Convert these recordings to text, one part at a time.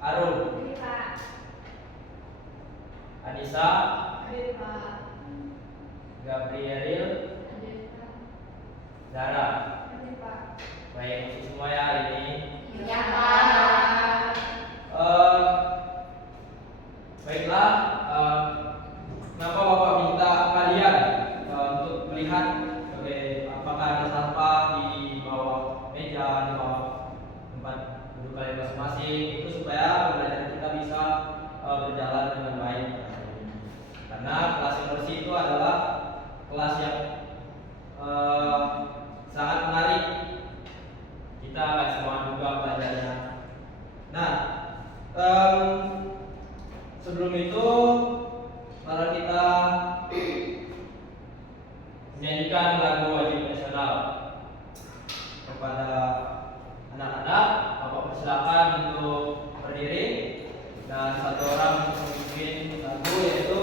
Arum. Hadir, Pak. Anissa. Hadir, Pak. Gabriel. Hadir, Pak. Zara. Hadir, Pak. Baik, masuk semua ya hari ini. Iya, Pak. Baiklah, kenapa Bapak minta kalian untuk melihat apakah ada sampah di bawah meja, di bawah tempat duduk kalian masing-masing, itu supaya pembelajaran kita bisa berjalan dengan baik. Karena kelas inovasi itu adalah kelas yang sangat menarik. Kita akan semangat juga belajarnya. Nah, sebelum itu mari kita menyanyikan lagu wajib nasional kepada anak-anak. Bapak persilakan untuk berdiri dan satu orang untuk memimpin lagu, yaitu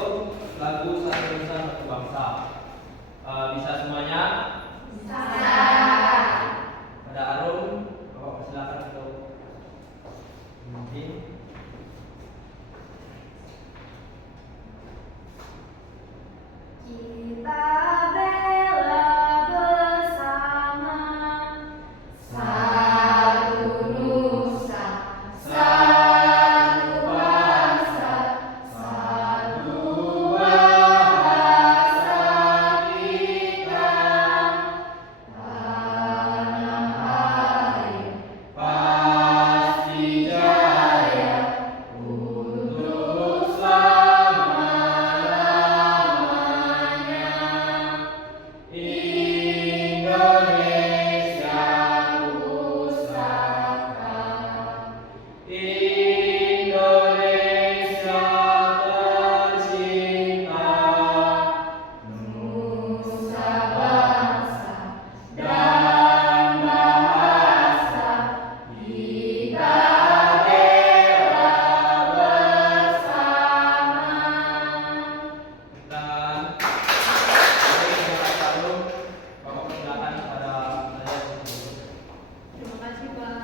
lagu Satu Nusa Satu Bangsa. Bisa semuanya? Bisa. Pada Arum, Bapak persilakan untuk memimpin. Kita bela bersama satu nusa, satu bangsa, satu bahasa kita. Tanah air pasti jaya untuk selama-lamanya. Indonesia pusaka, Indonesia tercinta, nusa bangsa dan bahasa kita bela bersama. Dan Bapak persilakan kepada saya. Terima kasih, Pak.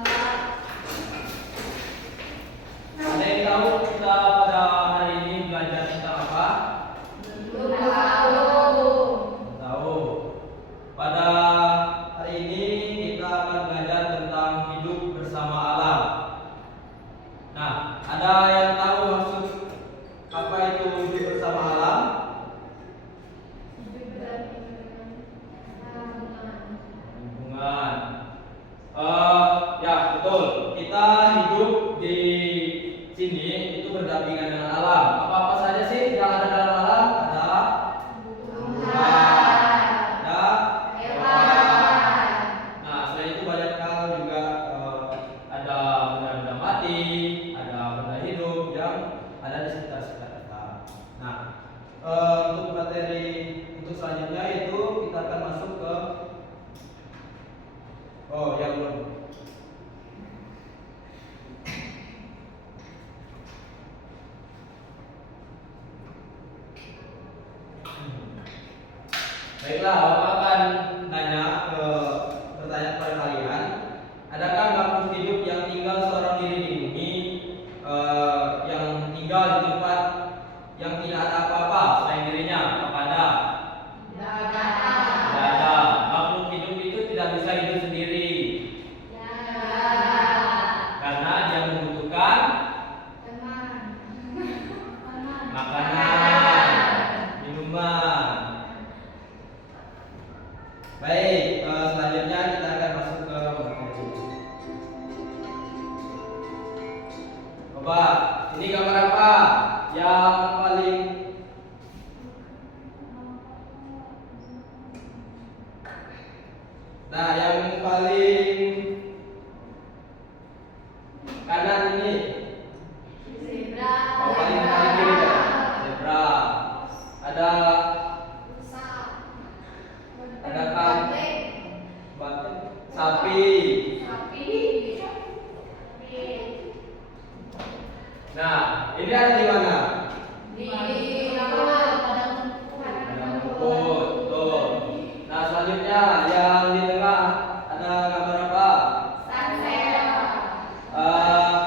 Ada yang tahu kita pada hari ini belajar tentang apa? Belum tahu. Tahu. Pada hari ini kita akan belajar tentang hidup bersama alam. Nah, ada yang tahu maksud apa itu hidup bersama alam? Lingkungan. Ya betul. Kita hidup di sini itu berdampingan dengan alam. Apa-apa saja sih yang ada dalam alam? Ada tumbuhan, ada hewan. Nah, selain itu banyak hal juga, ada benda-benda mati, ada benda hidup yang ada di sekitar kita. Nah, untuk materi untuk selanjutnya itu kita akan masuk ke yang belum. Baiklah, Bapak akan nanya pertanyaan kepada kalian. Adakah makhluk hidup yang tinggal seorang diri di bumi, yang tinggal di tempat yang tidak ada apa-apa selain dirinya? Apakah ada? Tidak ada. Tidak ada. Makhluk hidup itu tidak bisa hidup sendiri karena dia membutuhkan makanan, minuman. Baik, selanjutnya kita akan masuk ke materi. Coba, ini gambar apa? Yang paling yang paling kanan ini. Zebra. Oh, paling kiri ya? Zebra. Ada batik, sapi. Nah, ini ada di mana? Di Padang rumput. Tuh. Nah, selanjutnya yang di tengah ada gambar apa? sunset. Eh,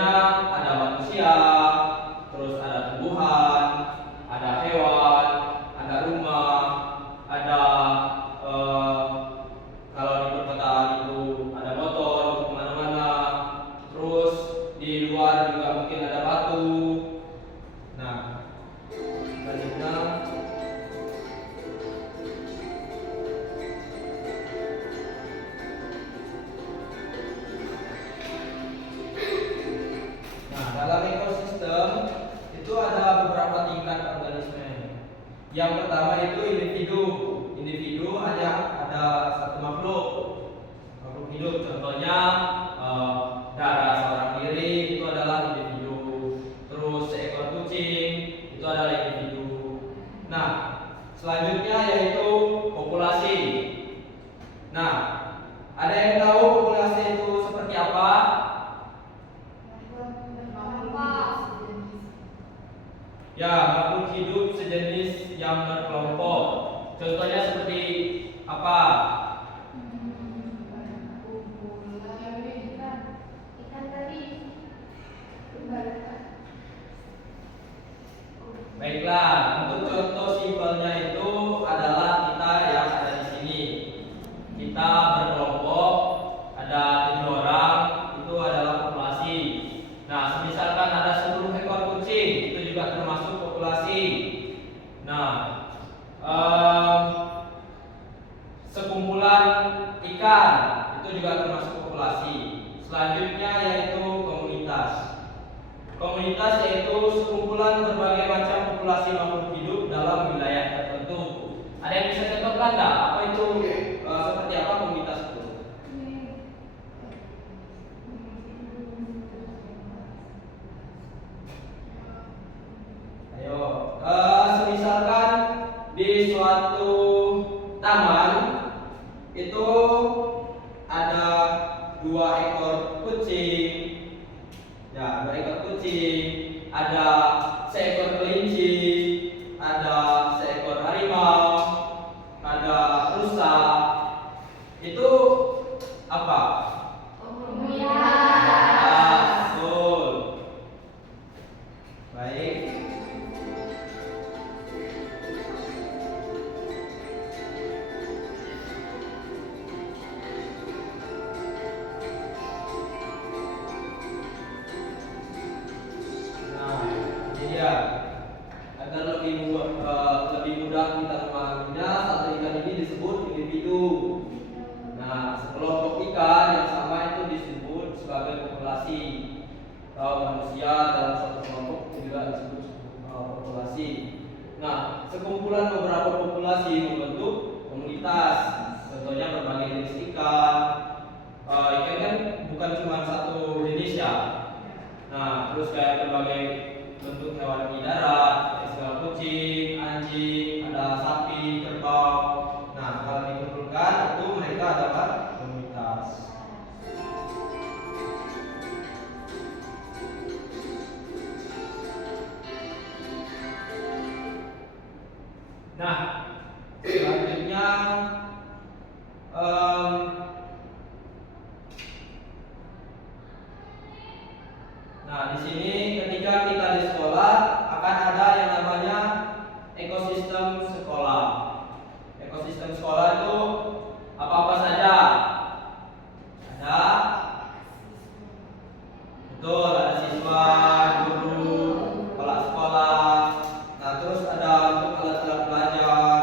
contohnya ada manusia, terus ada tumbuhan, ada hewan, ada rumah, ada kalau di perkotaan itu ada motor untuk kemana-mana, terus di luar juga mungkin ada batu. Nah, selanjutnya dalam ekosistem itu ada beberapa tingkat organisme. Yang pertama itu individu. Individu hanya ada satu makhluk hidup. Contohnya darah seorang diri itu adalah individu. Terus seekor kucing itu adalah individu. Nah, selanjutnya yaitu populasi. Nah, ada yang tahu populasi itu seperti apa? Ya, makhluk hidup sejenis yang berkelompok. Contohnya seperti apa? Ikan tadi. Baiklah, untuk contoh simpelnya itu adalah kita yang ada di sini. Kita berkelompok, ada 7 orang, itu adalah populasi. Nah, misalkan ada 10 ekor kucing, itu juga termasuk populasi. Nah, sekumpulan ikan itu juga termasuk populasi. Selanjutnya yaitu komunitas. Komunitas yaitu sekumpulan berbagai macam populasi makhluk hidup dalam wilayah tertentu. Ada yang bisa contohkan nggak? Apa itu seperti apa komunitas itu? Ayo, semisalkan di suatu taman itu ada 2 ekor kucing, ya 2 ekor kucing, ada seekor kelinci, ada seekor harimau, ada rusa. Itu apa? Komunitas. Betul. Baik. Nah, ini dia. Agar lebih mudah kita memahaminya, satu ikan ini disebut individu. Nah, sekelompok ikan yang sama itu disebut sebagai populasi. Kalau manusia dalam satu kelompok juga disebut populasi. Nah, sekumpulan beberapa populasi membentuk komunitas. Contohnya berbagai jenis ikan. Ikan kan bukan cuma satu jenis ya. Nah, terus kayak berbagai bentuk hewan di darat, kayak segala kucing, anjing, ada sapi, kerbau. Nah, kalau dikumpulkan itu mereka adalah komunitas. Nah, selanjutnya nah, di sini ketika kita di sekolah akan ada yang namanya ekosistem sekolah. Ekosistem sekolah itu apa-apa saja. Ada, betul, ada siswa, guru, kepala sekolah. Nah, terus ada untuk alat-alat belajar.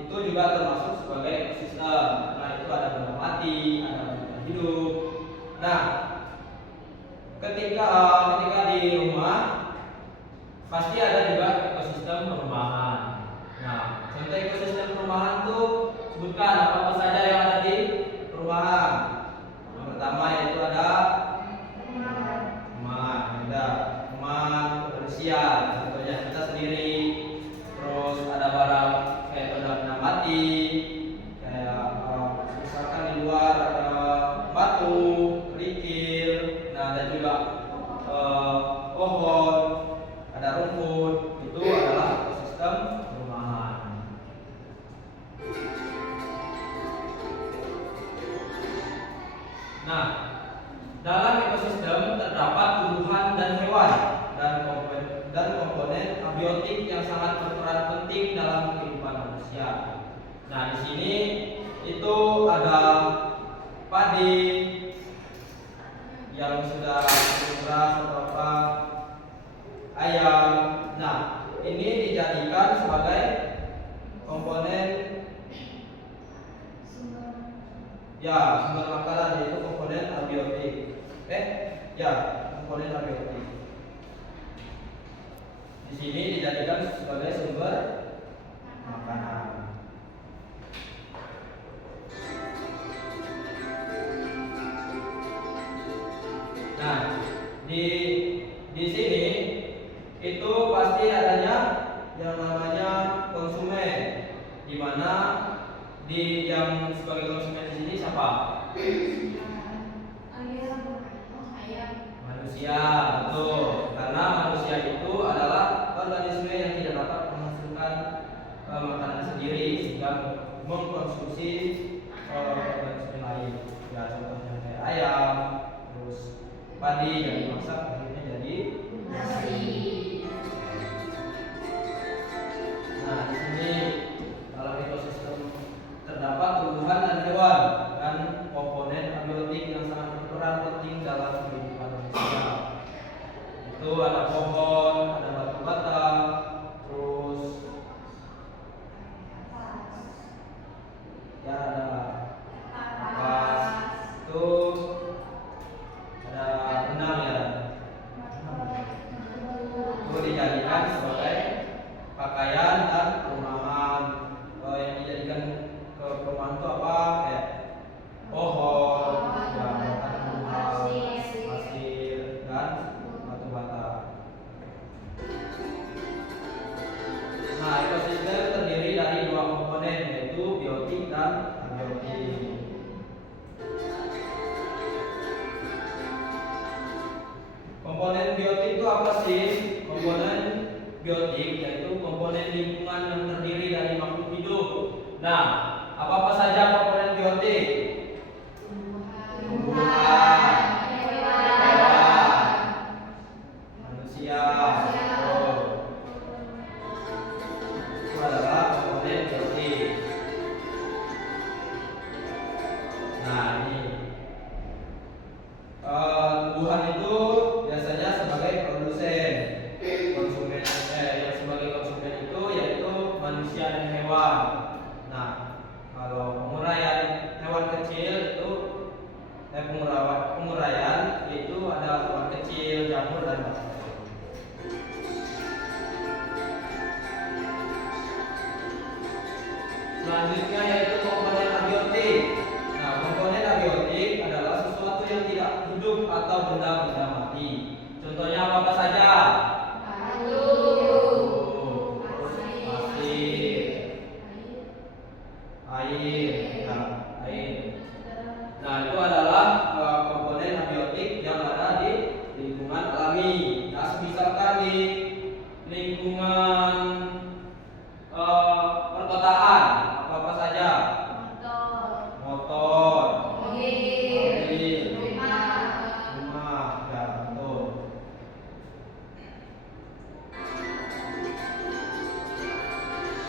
Itu juga termasuk sebagai ekosistem. Nah, itu ada benda mati, ada benda hidup. Nah, ketika di rumah pasti ada juga ekosistem perumahan. Nah, contoh ekosistem perumahan tuh sebutkan apa saja yang ada di perumahan. Yang pertama yaitu ada rumah, kebersihan, contohnya kita sendiri. Terus ada barang kayak benda mati, kayak misalkan di luar ada batu, kerikil, nah ada juga pohon, ada rumput, itu adalah ekosistem perumahan. komponen abiotik. Di sini dijadikan sebagai sumber makanan. Nah, di sini itu pasti adanya yang namanya konsumen, di mana di yang sebagai konsumen di sini siapa? Manusia, betul. Karena manusia itu adalah organisme yang tidak dapat menghasilkan makanan sendiri sehingga mengkonsumsi organisme lain. Ya, contohnya kayak ayam, terus padi yang dimasak akhirnya jadi nasi. Nah, di sini dalam ekosistem terdapat tumbuhan dan hewan dan komponen abiotik yang sangat berperan penting dalam kehidupan manusia. Itu ada pohon, ada batu bata, terus ya ada kapas, itu ada benang ya. Itu dijadikan sebagai pakaian dan perumahan. Yang dijadikan ke perumahan itu apa? Kayak pohon, ya, tumbuhan, pasir, dan batu bata. Nah, ekosistem terdiri dari dua komponen, yaitu biotik dan abiotik. Komponen biotik itu apa sih? Komponen biotik yaitu komponen lingkungan yang terdiri dari makhluk hidup. Nah, apa-apa saja komponen biotik? Tumbuhan, hewan, manusia. Oh. Itu adalah komponen biotik. Nah, ini tumbuhan itu biasanya sebagai produsen, konsumen. Yang sebagai konsumen itu yaitu manusia dan hewan. Nah, kalau penguraian hewan kecil itu penguraian itu ada hewan kecil, jamur dan bakteri. Selanjutnya yaitu komponen abiotik. Nah, komponen abiotik adalah sesuatu yang tidak hidup atau benda-benda mati. Contohnya apa saja? Air. Nah, itu adalah komponen abiotik yang ada di lingkungan alami. Nah, misalkan di lingkungan perkotaan, apa saja? Motor, mobil, rumah, ya betul.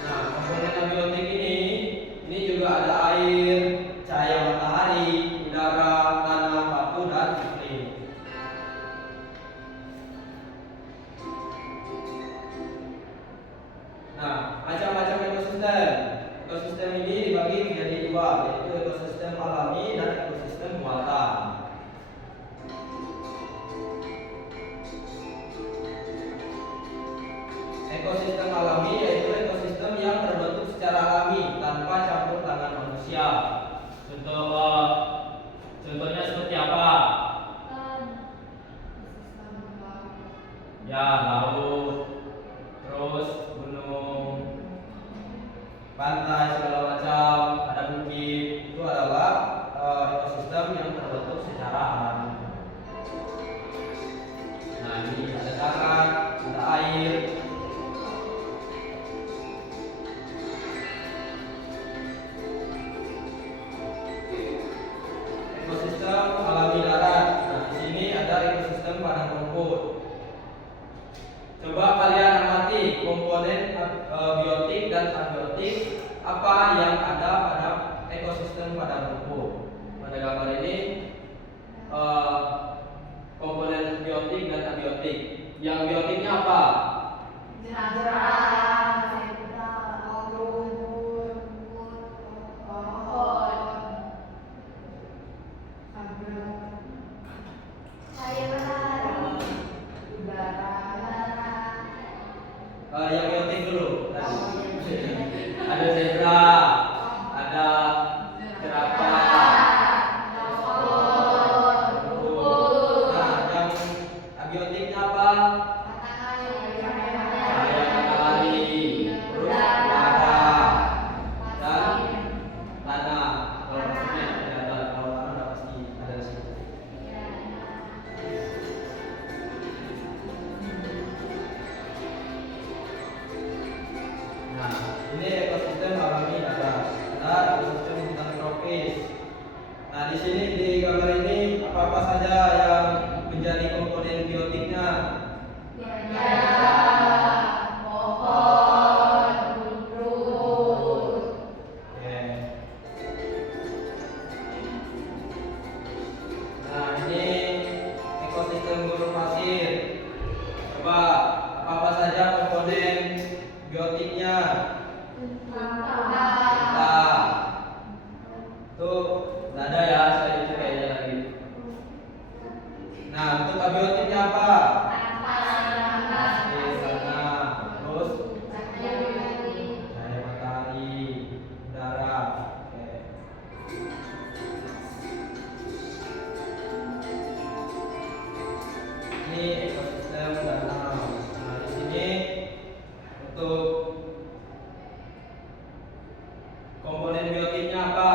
Nah, komponen abiotik ini juga ada air, cahaya matahari, udara, tanah, batu, dan iklim. Nah, macam-macam ekosistem. Ekosistem ini dibagi menjadi dua, yaitu ekosistem alami dan ekosistem buatan. Ekosistem alami yaitu ekosistem yang terbentuk secara alami tanpa campur tangan manusia. Contohnya seperti apa? Ya, laut, terus gunung, pantai segala macam, ada bukit. Itu adalah ekosistem yang terbentuk secara alami. Nah, ini ada darat, ada air. Ekosistem alami darat. Nah, di sini ada ekosistem padang rumput. Coba kalian amati komponen biotik dan abiotik apa yang ada pada ekosistem padang rumput. Pada gambar ini komponen biotik dan abiotik. Yang biotiknya apa? abiotiknya apa? Cahaya matahari, terus udara, dan tanah. Kalau maksudnya ada, kalau tanah udah pasti ada di situ. Nah, ini ekosistem alami ada ekosistem hutan tropis. Nah, di sini di gambar ini apa-apa saja yang menjadi komponen biotiknya? Oke. Nah, ini ekosistem gurun pasir. Coba apa-apa saja komponen biotiknya? Kita. Tuh, nggak ada ya, saya itu kayaknya lagi. Nah, untuk abiotiknya apa? Pasir, tanah, terus cahaya matahari, udara. Oke. Ini ekosistem danau. Nah, di sini untuk komponen biotiknya apa?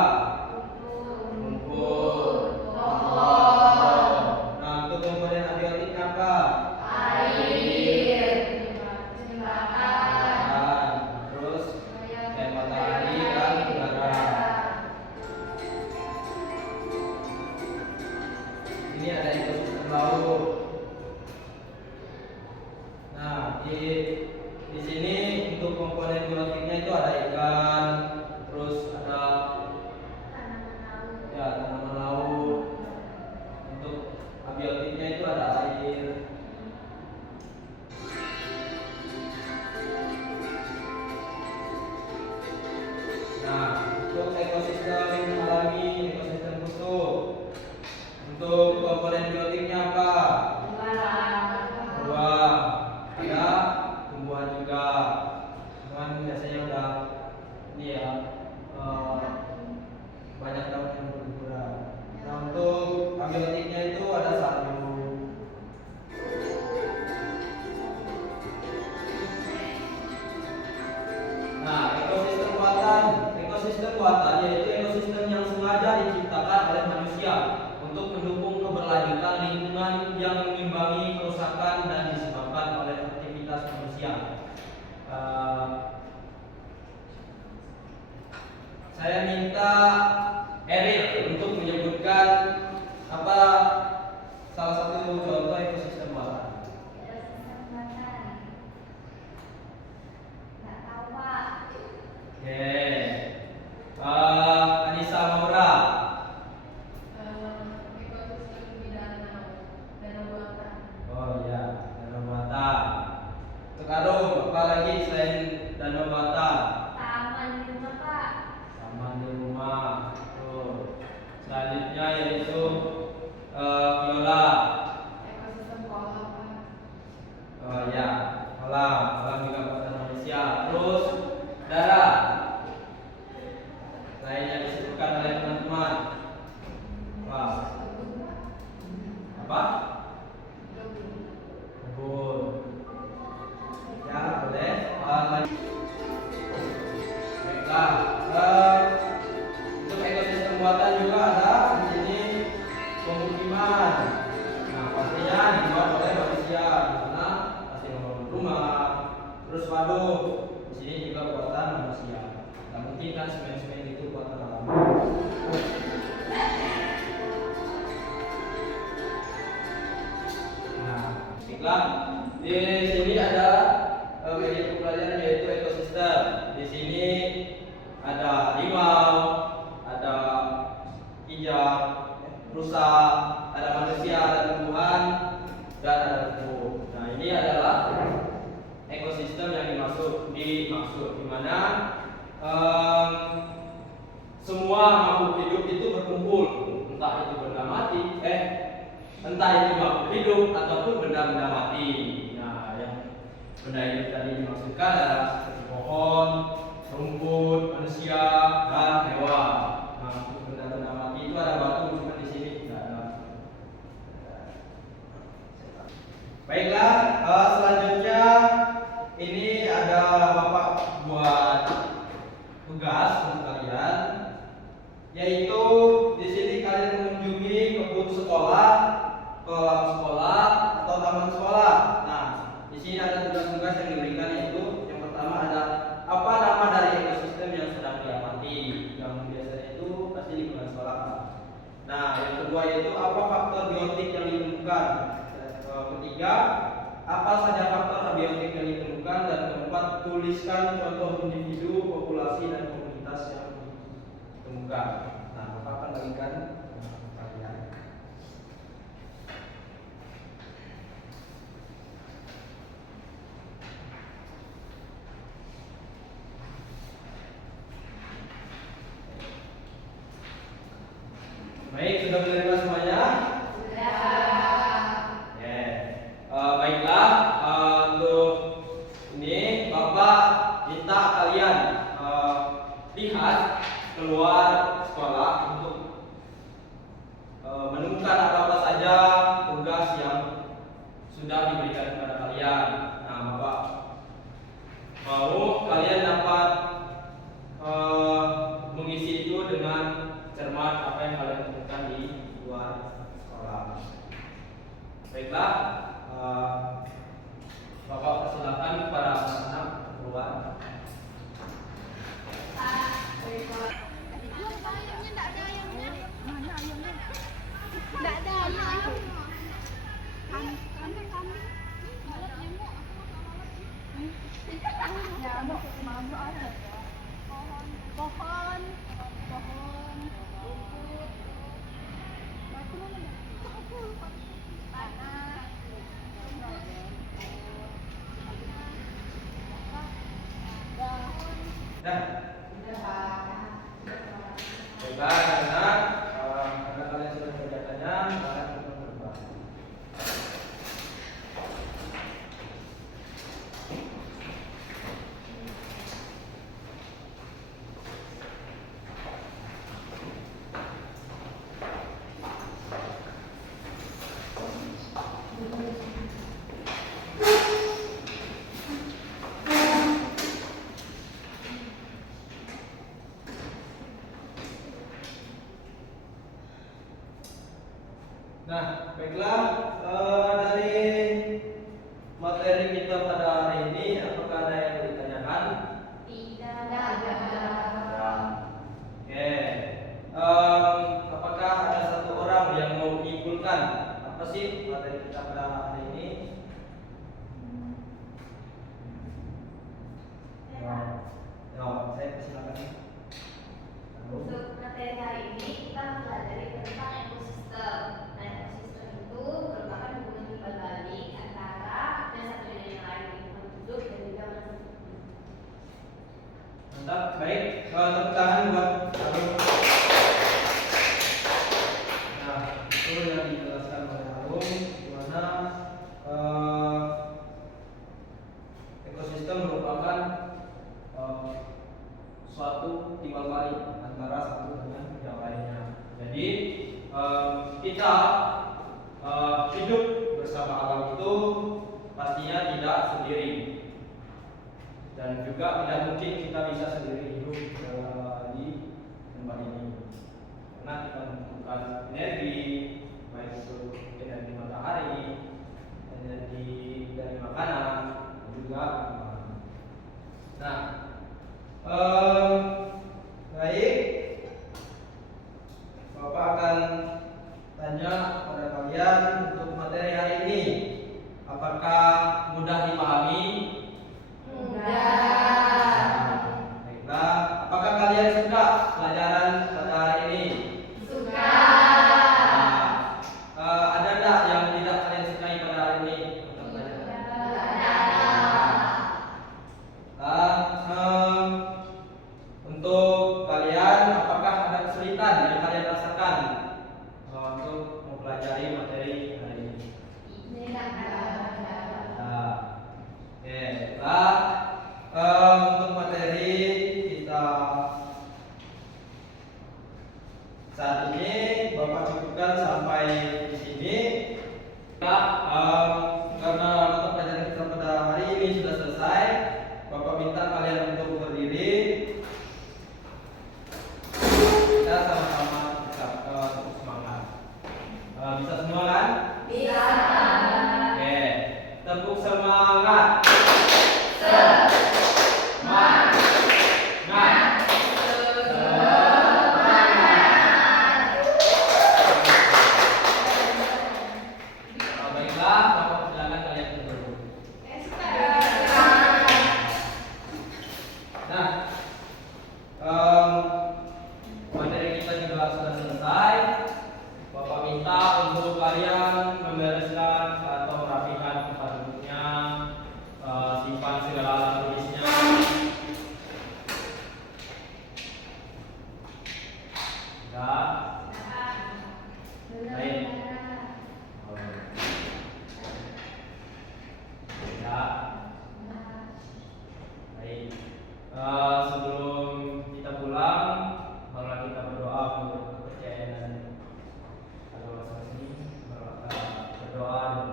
Rumput, pohon. Nah, untuk komponen abiotiknya apa? Ikan, terus cahaya matahari dan udara. Ini ada ekosistem laut. Nah, di sini untuk komponen biotiknya itu ada ikan, terus ada ya tanaman laut. Untuk abiotiknya itu ada air. Nah, untuk ekosistem alami, ekosistem kutub. Untuk komponen biotiknya apa? Tumbuhan. Ada tumbuhan juga. Tumbuhan biasanya udah ini ya banyak daun yang berguguran. Nah, untuk abiotiknya itu ada sayur. Nah, ekosistem buatan yaitu ekosistem yang sengaja diciptakan oleh manusia untuk mendukung keberlanjutan lingkungan yang mengimbangi kerusakan dan disebabkan oleh aktivitas manusia. Saya minta Eril untuk menyebutkan apa salah satu contoh ekosistem buatan. Oke. Anissa Maura. Oh iya, danau buatan. Untuk Arum, apa lagi selain danau buatan? Taman di rumah. Tuh. Selanjutnya yaitu Viola. Oh iya, kolam juga buatan manusia. Terus Dara. Lain yang disebutkan oleh teman-teman. Apa? Kebun. Ya, boleh. Lagi. Baiklah. Untuk ekosistem buatan juga ada di sini pemukiman. Nah, pastinya dibuat oleh manusia. Di sana pasti membangun rumah. Terus waduk. Di sini juga buatan manusia. Tidak mungkin kan semen-semen itu buatan alam. Nah, baiklah. Di sini ada media pembelajaran yaitu ekosistem. Di sini ada harimau, ada kijang, rusa, ada manusia, ada tumbuhan, dan ada rumput. Nah, ini adalah ekosistem yang dimaksud di mana semua makhluk hidup itu berkumpul, entah itu benda mati, entah itu makhluk hidup ataupun benda-benda mati. Nah, yang benda hidup tadi dimaksudkan adalah seperti pohon, rumput, manusia, dan hewan. Nah, untuk benda-benda mati itu ada batu, cuma di sini tidak ada. Baiklah, selanjutnya ini ada Bapak buat tugas untuk kalian, yaitu di sini kalian mengunjungi kebun sekolah, kolam sekolah, atau taman sekolah. Nah, di sini ada tugas-tugas yang diberikan, yaitu yang pertama ada apa nama dari ekosistem yang sedang diamati, yang biasanya itu pasti di lingkungan sekolah. Nah, yang kedua yaitu apa faktor biotik yang ditemukan. Ketiga, apa saja faktor abiotik yang ditemukan, dan keempat, tuliskan contoh individu, populasi, dan komunitas yang ditemukan. Nah, Bapak akan bagikan kalian. Baik, sudah menerima semuanya? Baiklah, untuk ini Bapak minta kalian lihat keluar sekolah untuk menemukan apa saja tugas yang sudah diberikan kepada kalian. Nah, Bapak mau kalian dapat mengisi itu dengan cermat apa yang kalian temukan di luar sekolah. Baiklah. Bapak persilakan para anak-anak keluar. Baiklah, anak-anak, karena kalian sudah mengerjakannya, kalian bisa berubah. Nah, baiklah, dari materi kita pada hari ini, apakah ada yang ditanyakan? Tidak ada. Oke. Apakah ada satu orang yang mau menyimpulkan apa sih materi kita pada hari ini? Saya persilakan. Untuk materi hari ini kita mempelajari tentang ekosistem. Nah, ekosistem itu merupakan hubungan timbal balik antara dan satu dengan yang lain, lingkungan hidup dan juga manusia. Mantap, baik. Tepuk tangan buat Harum. Nah, itu yang dijelaskan oleh Harum, di mana ekosistem merupakan suatu timbal balik antara satu dengan yang lainnya. Jadi kita hidup bersama alam itu pastinya tidak sendiri, dan juga tidak mungkin kita bisa sendiri hidup di tempat ini, karena kita membutuhkan energi, baik itu energi matahari, energi dari makanan, dan juga nah, baik, Bapak akan tanya pada kalian untuk materi hari ini, apakah mudah dipahami? Baiklah, apakah kalian suka pelajaran pada hari ini? Suka. Ada enggak yang tidak kalian sukai pada hari ini? Untuk kalian, apakah ada kesulitan yang kalian rasakan untuk mempelajari materi hari ini? Oke. Semangat. Baiklah, Bapak silakan kalian duduk. Nah, materi kita juga sudah selesai. Bapak minta untuk kalian membereskan atau merapikan tempat duduknya, simpan segala alat tulisnya. Ya. Baik. Ya. Baik. Sebelum kita pulang, marilah kita berdoa menurut kepercayaan agama masing-masing. Marilah kita berdoa dan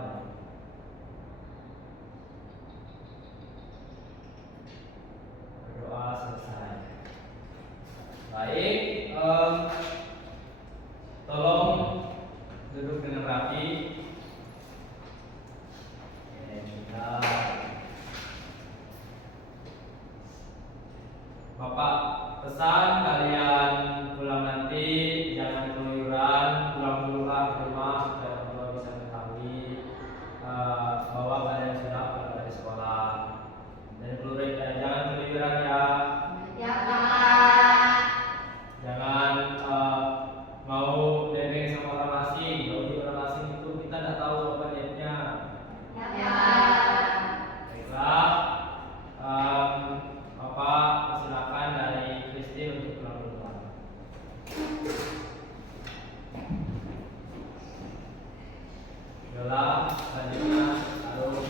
berdoa selesai. Baik. Tolong duduk dengan rapi. Bapak pesan kalian pulang nanti jangan keluyuran, pulang dulu ke rumah supaya orang tua bisa mengetahui bahwa kalian sudah pulang dari sekolah. Dan jangan keluyuran ya. Jangan mau nebeng sama orang asing. Kalau di orang asing itu kita tidak tahu apa niatnya. Baiklah. Bapak silakan dari Kristi untuk pulang duluan. Yola, selanjutnya Arum.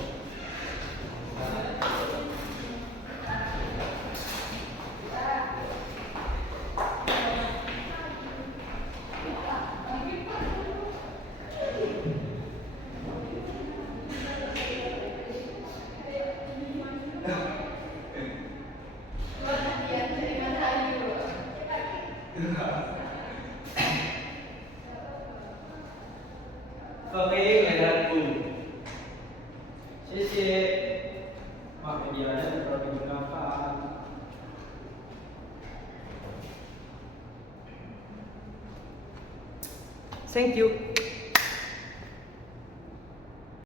Oke, medanku. Sisi medianya terlalu digunakan. Thank you.